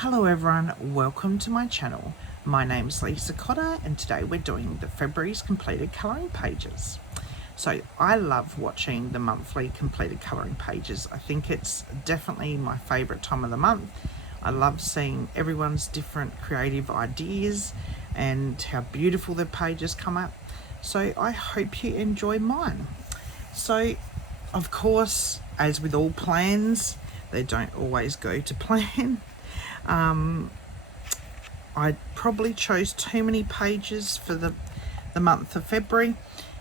Hello everyone, welcome to my channel. My name's Lisa Cotter and today we're doing the February's completed colouring pages. So I love watching the monthly completed colouring pages. I think it's definitely my favourite time of the month. I love seeing everyone's different creative ideas and how beautiful the pages come up. So I hope you enjoy mine. So of course, as with all plans, they don't always go to plan. I probably chose too many pages for the month of February.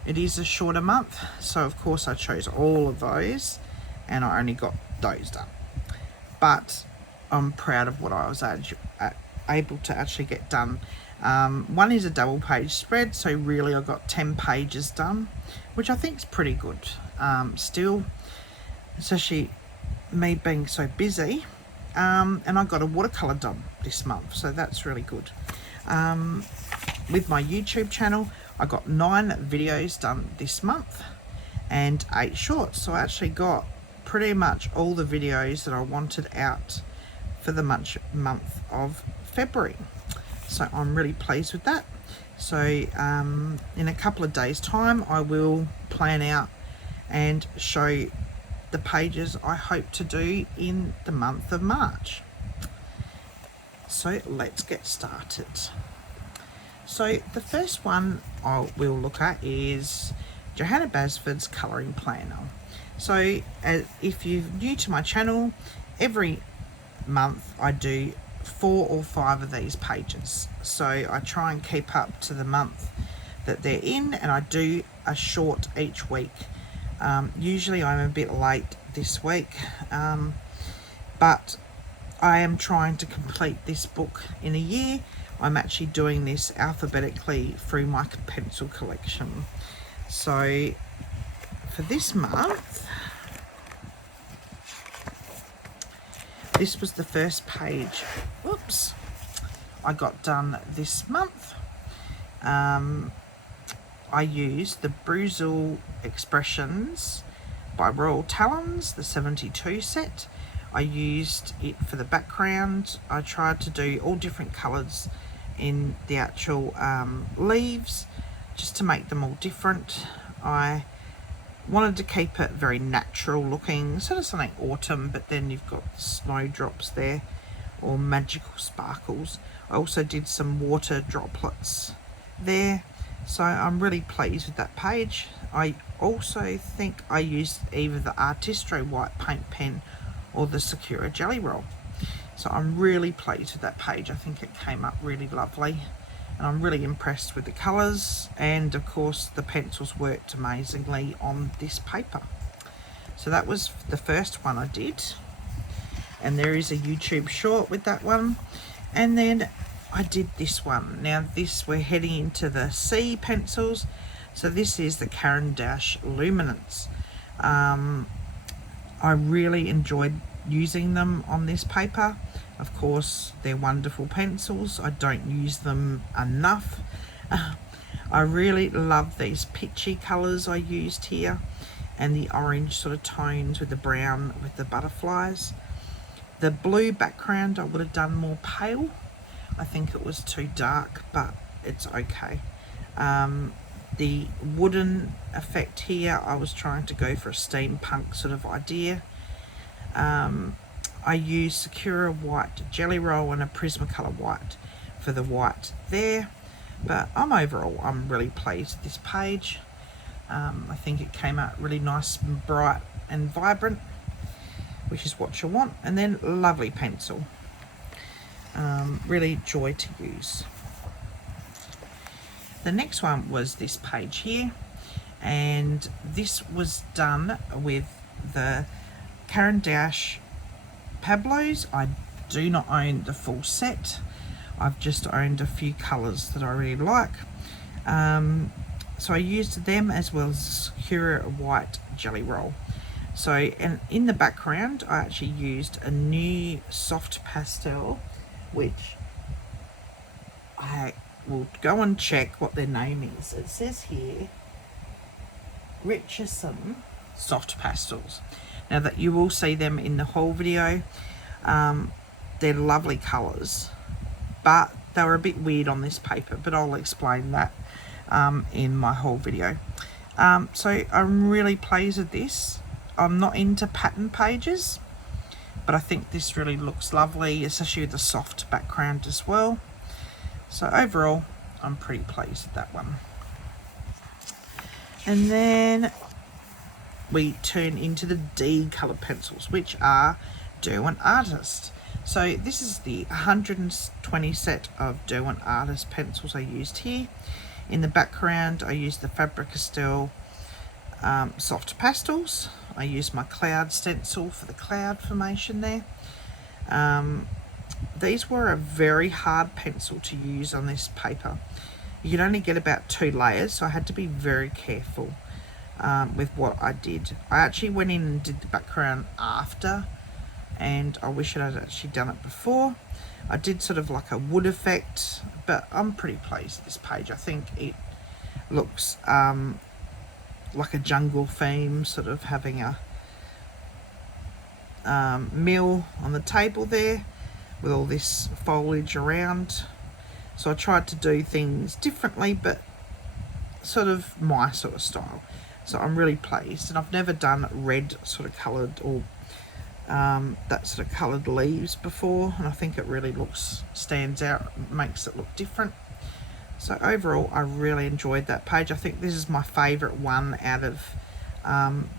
It is a shorter month, so of course I chose all of those and I only got those done. But I'm proud of what I was able to actually get done. One is a double page spread, so really I got 10 pages done, which I think is pretty good. Still, especially me being so busy. And I got a watercolour done this month, so that's really good. With my YouTube channel, I got 9 videos done this month and 8 shorts, so I actually got pretty much all the videos that I wanted out for the month of February, so I'm really pleased with that. So in a couple of days time I will plan out and show the pages I hope to do in the month of March. So let's get started. So the first one I will look at is Johanna Basford's colouring planner. So if you're new to my channel, every month I do 4 or 5 of these pages. So I try and keep up to the month that they're in, and I do a short each week. Usually I'm a bit late this week, but I am trying to complete this book in a year. I'm actually doing this alphabetically through my pencil collection. So for this month, this was the first page, whoops, I got done this month. I used the Bruzel Expressions by Royal Talons, the 72 set. I used it for the background. I tried to do all different colours in the actual leaves, just to make them all different. I wanted to keep it very natural looking, sort of something autumn, but then you've got snowdrops there, or magical sparkles. I also did some water droplets there. So I'm really pleased with that page. I also think I used either the Artistro white paint pen or the Sakura jelly roll. So I'm really pleased with that page. I think it came up really lovely, and I'm really impressed with the colours, and of course the pencils worked amazingly on this paper. So that was the first one I did, and there is a YouTube short with that one. And then I did this one. Now this, we're heading into the C pencils. So this is the Caran d'Ache Luminance. I really enjoyed using them on this paper. Of course, they're wonderful pencils. I don't use them enough. I really love these pitchy colours I used here, and the orange sort of tones with the brown with the butterflies. The blue background I would have done more pale. I think it was too dark, but it's okay. The wooden effect here, I was trying to go for a steampunk sort of idea. I used Sakura white jelly roll and a Prismacolor white for the white there, but I'm really pleased with this page. I think it came out really nice and bright and vibrant, which is what you want. And then lovely pencil. Really joy to use. The next one was this page here, and this was done with the Caran d'Ache Pablos. I do not own the full set. I've just owned a few colours that I really like. So I used them as well as Sakura white jelly roll. So, and in the background I actually used a new soft pastel, which I will go and check what their name is. It says here Richardson Soft Pastels. Now that you will see them in the whole video. they're lovely colours, but they were a bit weird on this paper, but I'll explain that in my whole video. So I'm really pleased with this. I'm not into pattern pages, but I think this really looks lovely, especially with the soft background as well. So overall, I'm pretty pleased with that one. And then we turn into the D colour pencils, which are Derwent Artist. So this is the 120 set of Derwent Artist pencils I used here. In the background, I used the Faber-Castell soft pastels. I used my cloud stencil for the cloud formation there. These were a very hard pencil to use on this paper. You could only get about 2 layers, so I had to be very careful with what I did. I actually went in and did the background after, and I wish I'd actually done it before. I did sort of like a wood effect, but I'm pretty pleased with this page. I think it looks like a jungle theme, sort of having a meal on the table there with all this foliage around. So I tried to do things differently, but sort of my sort of style. So I'm really pleased, and I've never done red sort of coloured or that sort of coloured leaves before, and I think it really stands out, makes it look different. So overall, I really enjoyed that page. I think this is my favourite one out of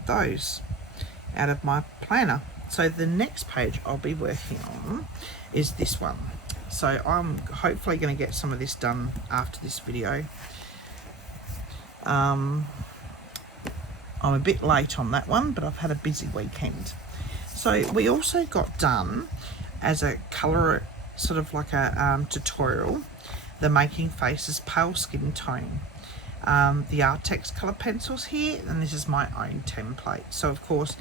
those, out of my planner. So the next page I'll be working on is this one. So I'm hopefully going to get some of this done after this video. I'm a bit late on that one, but I've had a busy weekend. So we also got done as a colour, sort of like a tutorial, the Making Faces Pale Skin Tone. The Artex colour pencils here, and this is my own template. So of course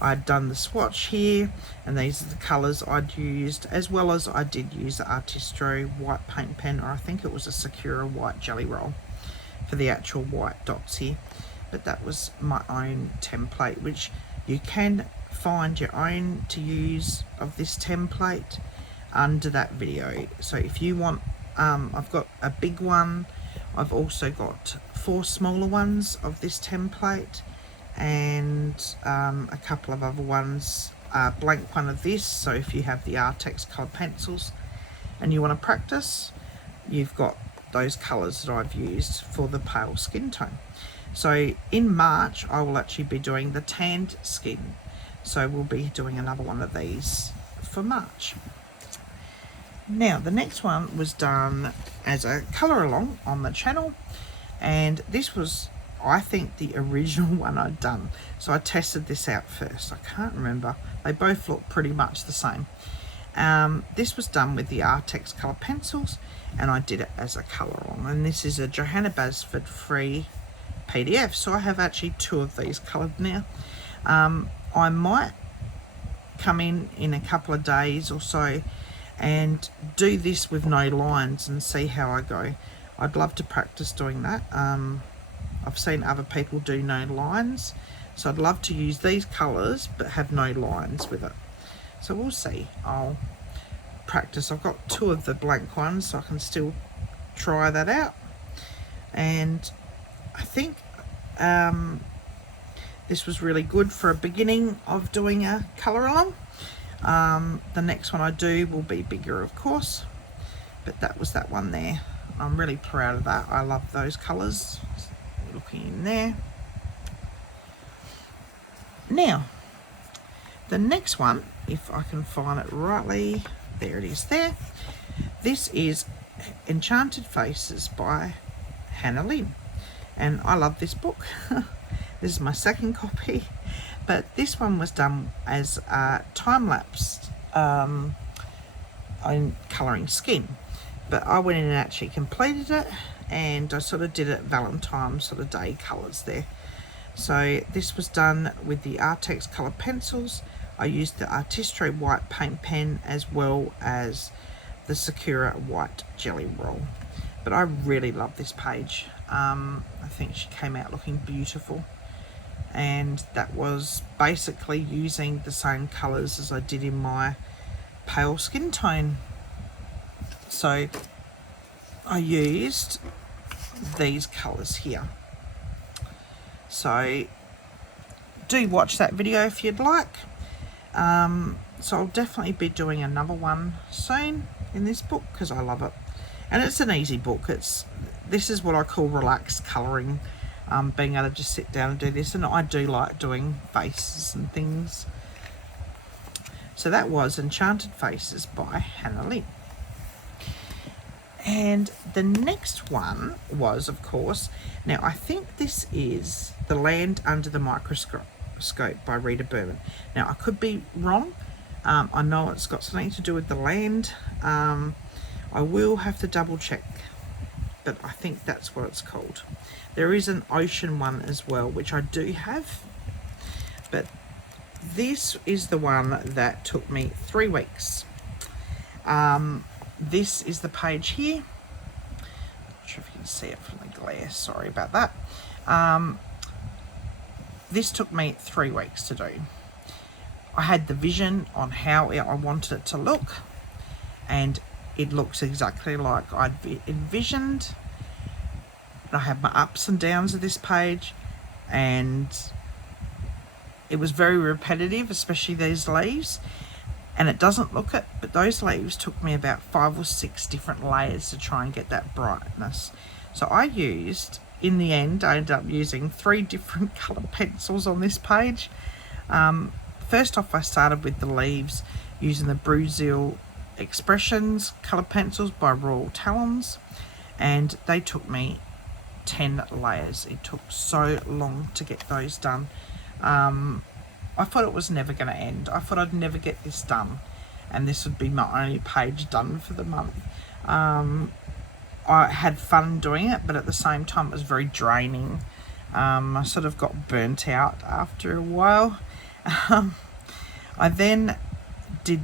I'd done the swatch here, and these are the colours I'd used, as well as I did use the Artistro white paint pen, or I think it was a Sakura white jelly roll for the actual white dots here. But that was my own template, which you can find your own to use of this template under that video. So if you want, I've got a big one, I've also got 4 smaller ones of this template, and a couple of other ones, a blank one of this. So if you have the Artex colour pencils and you want to practice, you've got those colours that I've used for the pale skin tone. So in March I will actually be doing the tanned skin, so we'll be doing another one of these for March. Now the next one was done as a colour along on the channel, and this was, I think, the original one I'd done. So I tested this out first. I can't remember. They both look pretty much the same. This was done with the Artex colour pencils, and I did it as a colour along. And this is a Johanna Basford free PDF. So I have actually 2 of these coloured now. I might come in a couple of days or so and do this with no lines and see how I go. I'd love to practice doing that. I've seen other people do no lines, so I'd love to use these colours but have no lines with it. So we'll see. I'll practice. I've got 2 of the blank ones, so I can still try that out. And I think this was really good for a beginning of doing a colour along. The next one I do will be bigger, of course, but that was that one there. I'm really proud of that. I love those colours. Looking in there. Now, the next one, if I can find it rightly, there it is there. This is Enchanted Faces by Hanna, and I love this book. This is my second copy, but this one was done as a time-lapse on colouring skin, but I went in and actually completed it, and I sort of did it Valentine's sort of day colours there. So this was done with the Artex colour pencils. I used the Artistro white paint pen as well as the Sakura white jelly roll. But I really love this page. I think she came out looking beautiful, and that was basically using the same colours as I did in my pale skin tone. So I used these colours here. So do watch that video if you'd like. So I'll definitely be doing another one soon in this book because I love it. And it's an easy book. This is what I call relaxed colouring. Being able to just sit down and do this, and I do like doing faces and things. So that was Enchanted Faces by Hanna. And the next one was, of course, now I think this is The Land Under the Microscope by Rita Berman. Now I could be wrong. I know it's got something to do with the land. I will have to double check, but I think that's what it's called. There is an ocean one as well, which I do have, but this is the one that took me 3 weeks. This is the page here. Not sure if you can see it from the glare, sorry about that. This took me 3 weeks to do. I had the vision on how I wanted it to look, and it looks exactly like I'd envisioned. I have my ups and downs of this page, and it was very repetitive, especially these leaves, and it doesn't look it, but those leaves took me about 5 or 6 different layers to try and get that brightness. So I used, in the end, I ended up using 3 different colour pencils on this page. First off, I started with the leaves using the Brazil Expressions colour pencils by Royal Talons, and they took me 10 layers. It took so long to get those done. I thought it was never going to end. I thought I'd never get this done, and this would be my only page done for the month. I had fun doing it, but at the same time it was very draining. I sort of got burnt out after a while. I then did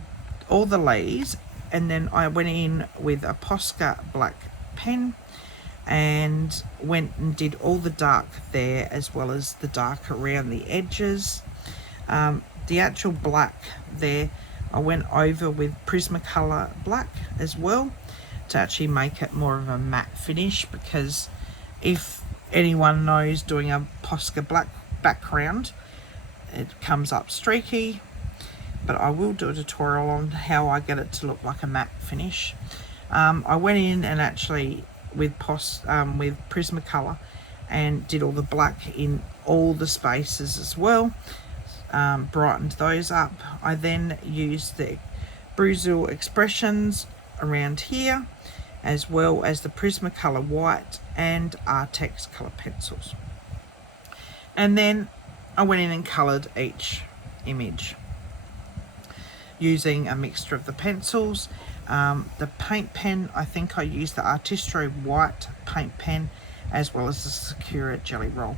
all the leaves, and then I went in with a Posca black pen and went and did all the dark there as well as the dark around the edges. The actual black there I went over with Prismacolor black as well to actually make it more of a matte finish, because if anyone knows doing a Posca black background, it comes up streaky, but I will do a tutorial on how I get it to look like a matte finish. I went in and actually with Prismacolor and did all the black in all the spaces as well, brightened those up. I then used the Brazil Expressions around here, as well as the Prismacolor white and Artex colour pencils. And then I went in and coloured each image using a mixture of the pencils. The paint pen, I think I used the Artistro white paint pen as well as the Sakura Jelly Roll.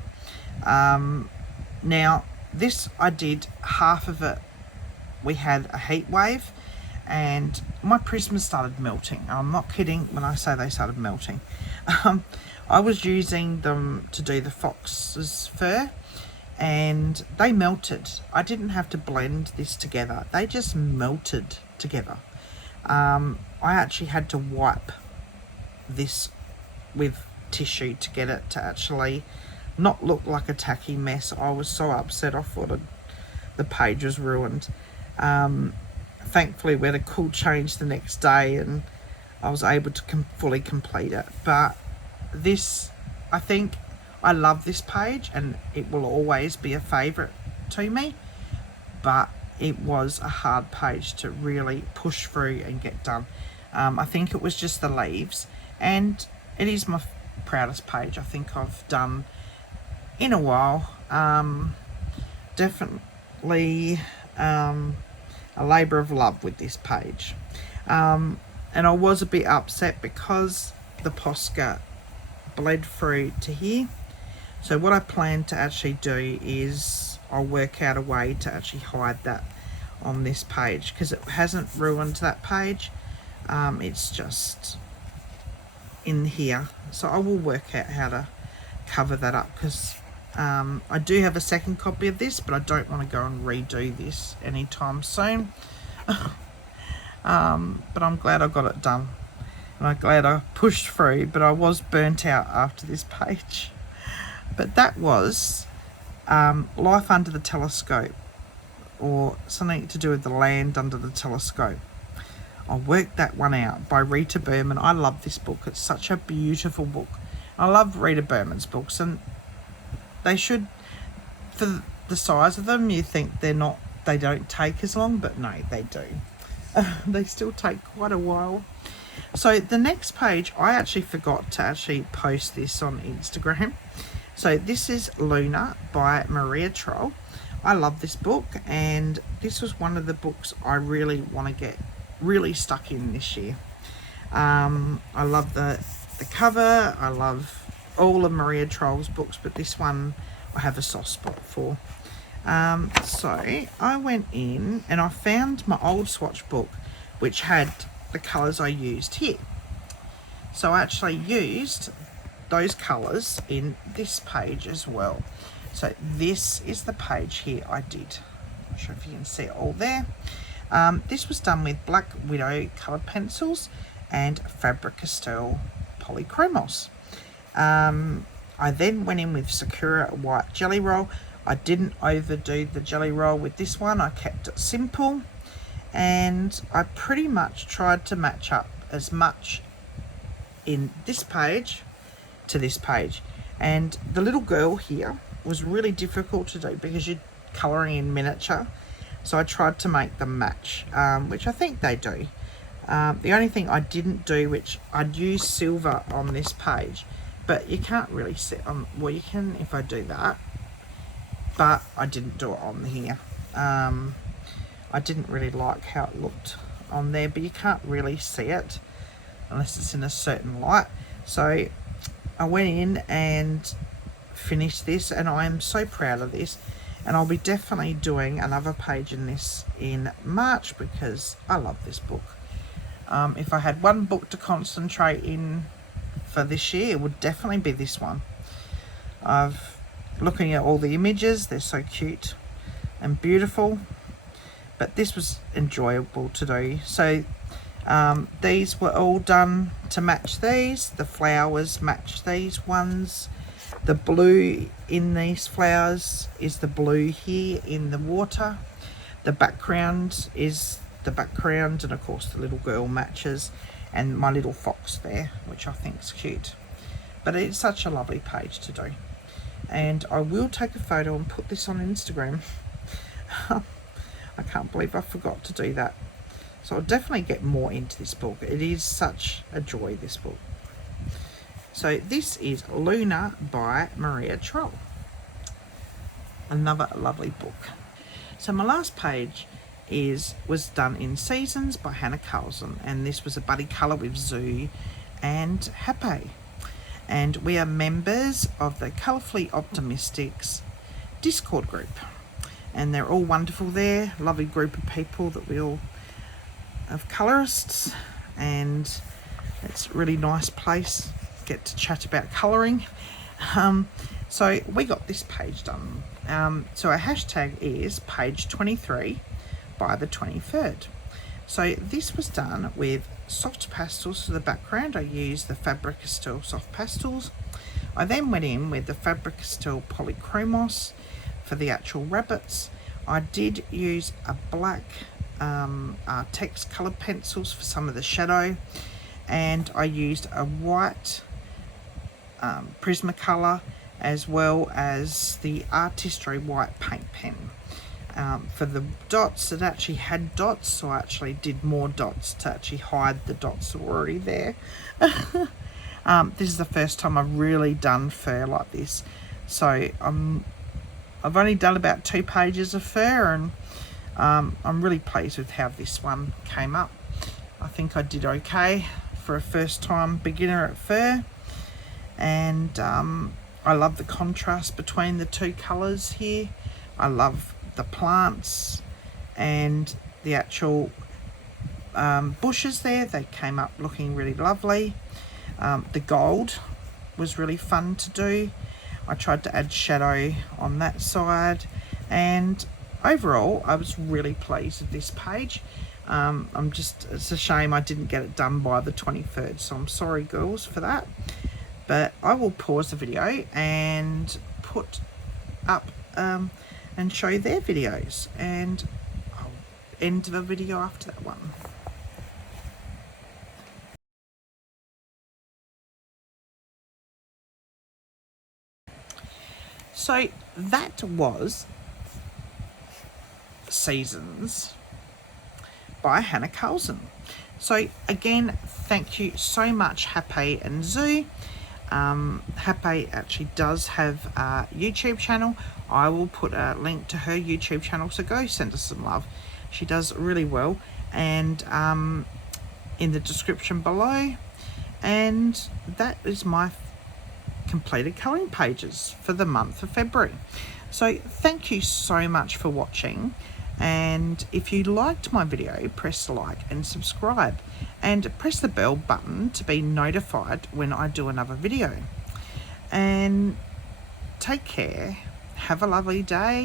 Now this I did half of it. We had a heat wave and my prisms started melting. I'm not kidding when I say they started melting. I was using them to do the fox's fur and they melted. I didn't have to blend this together. They just melted together. I actually had to wipe this with tissue to get it to actually not look like a tacky mess. I was so upset. I thought the page was ruined. Thankfully we had a cool change the next day and I was able to fully complete it. But this, I think, I love this page and it will always be a favourite to me, but it was a hard page to really push through and get done. I think it was just the leaves, and it is my proudest page I think I've done in a while. Definitely a labour of love with this page. And I was a bit upset because the Posca bled through to here. So what I plan to actually do is I'll work out a way to actually hide that on this page, because it hasn't ruined that page. It's just in here. So I will work out how to cover that up, because I do have a second copy of this, but I don't want to go and redo this anytime soon. but I'm glad I got it done. And I'm glad I pushed through, but I was burnt out after this page. But that was Life Under the Telescope, or something to do with the land under the telescope. I worked that one out by Rita Berman. I love this book. It's such a beautiful book. I love Rita Berman's books, and they should, for the size of them, you think they don't take as long, but no, they do. They still take quite a while. So the next page, I actually forgot to actually post this on Instagram. So this is Luna by Maria Trolle. I love this book, and this was one of the books I really want to get really stuck in this year. I love the cover. I love all of Maria Trolle's books, but this one I have a soft spot for. So I went in and I found my old swatch book, which had the colours I used here. So I actually used those colours in this page as well. So this is the page here I did. I'm not sure if you can see it all there. This was done with Black Widow coloured pencils and Faber-Castell polychromos. I then went in with Sakura white jelly roll. I didn't overdo the jelly roll with this one. I kept it simple, and I pretty much tried to match up as much in this page to this page. And the little girl here was really difficult to do because you're colouring in miniature, so I tried to make them match, which I think they do. The only thing I didn't do, which I'd use silver on this page, but you can't really sit on, well, you can if I do that, but I didn't do it on here. I didn't really like how it looked on there, but you can't really see it unless it's in a certain light. So I went in and finished this, and I am so proud of this, and I'll be definitely doing another page in this in March because I love this book. If I had one book to concentrate in for this year, it would definitely be this one. Looking at all the images, they're so cute and beautiful, but this was enjoyable to do. So these were all done to match these. The flowers match these ones. The blue in these flowers is the blue here in the water. The background is the background, and of course the little girl matches, and my little fox there, which I think is cute. But it's such a lovely page to do, and I will take a photo and put this on Instagram. I can't believe I forgot to do that. So I'll definitely get more into this book. It is such a joy, this book. So this is Luna by Maria Trolle. Another lovely book. So my last page was done in Seasons by Hanna Karlzon, and this was a buddy colour with Zoo and Happy. And we are members of the Colourfully Optimistics Discord group, and they're all wonderful there. Lovely group of people that we all of colourists, and it's a really nice place. Get to chat about colouring. So we got this page done. So our hashtag is page 23 by the 23rd. So this was done with soft pastels for the background. I used the Faber-Castell soft pastels. I then went in with the Faber-Castell polychromos for the actual rabbits. I did use a black text coloured pencils for some of the shadow, and I used a white Prismacolor as well as the Artistry white paint pen. For the dots, it actually had dots, so I actually did more dots to actually hide the dots that were already there. This is the first time I've really done fur like this, so I've only done about 2 pages of fur, and I'm really pleased with how this one came up. I think I did okay for a first time beginner at fur, and I love the contrast between the 2 colours here. I love the plants and the actual bushes there. They came up looking really lovely. The gold was really fun to do. I tried to add shadow on that side, and overall I was really pleased with this page. It's a shame I didn't get it done by the 23rd, so I'm sorry girls for that. But I will pause the video and put up and show you their videos, and I'll end the video after that one. So that was Seasons by Hanna Karlzon. So again, thank you so much, Happy and Zoo. Happy actually does have a YouTube channel. I will put a link to her YouTube channel, so go send her some love. She does really well, and in the description below. And that is my completed colouring pages for the month of February. So thank you so much for watching, and if you liked my video, press like and subscribe, and press the bell button to be notified when I do another video. And take care, have a lovely day.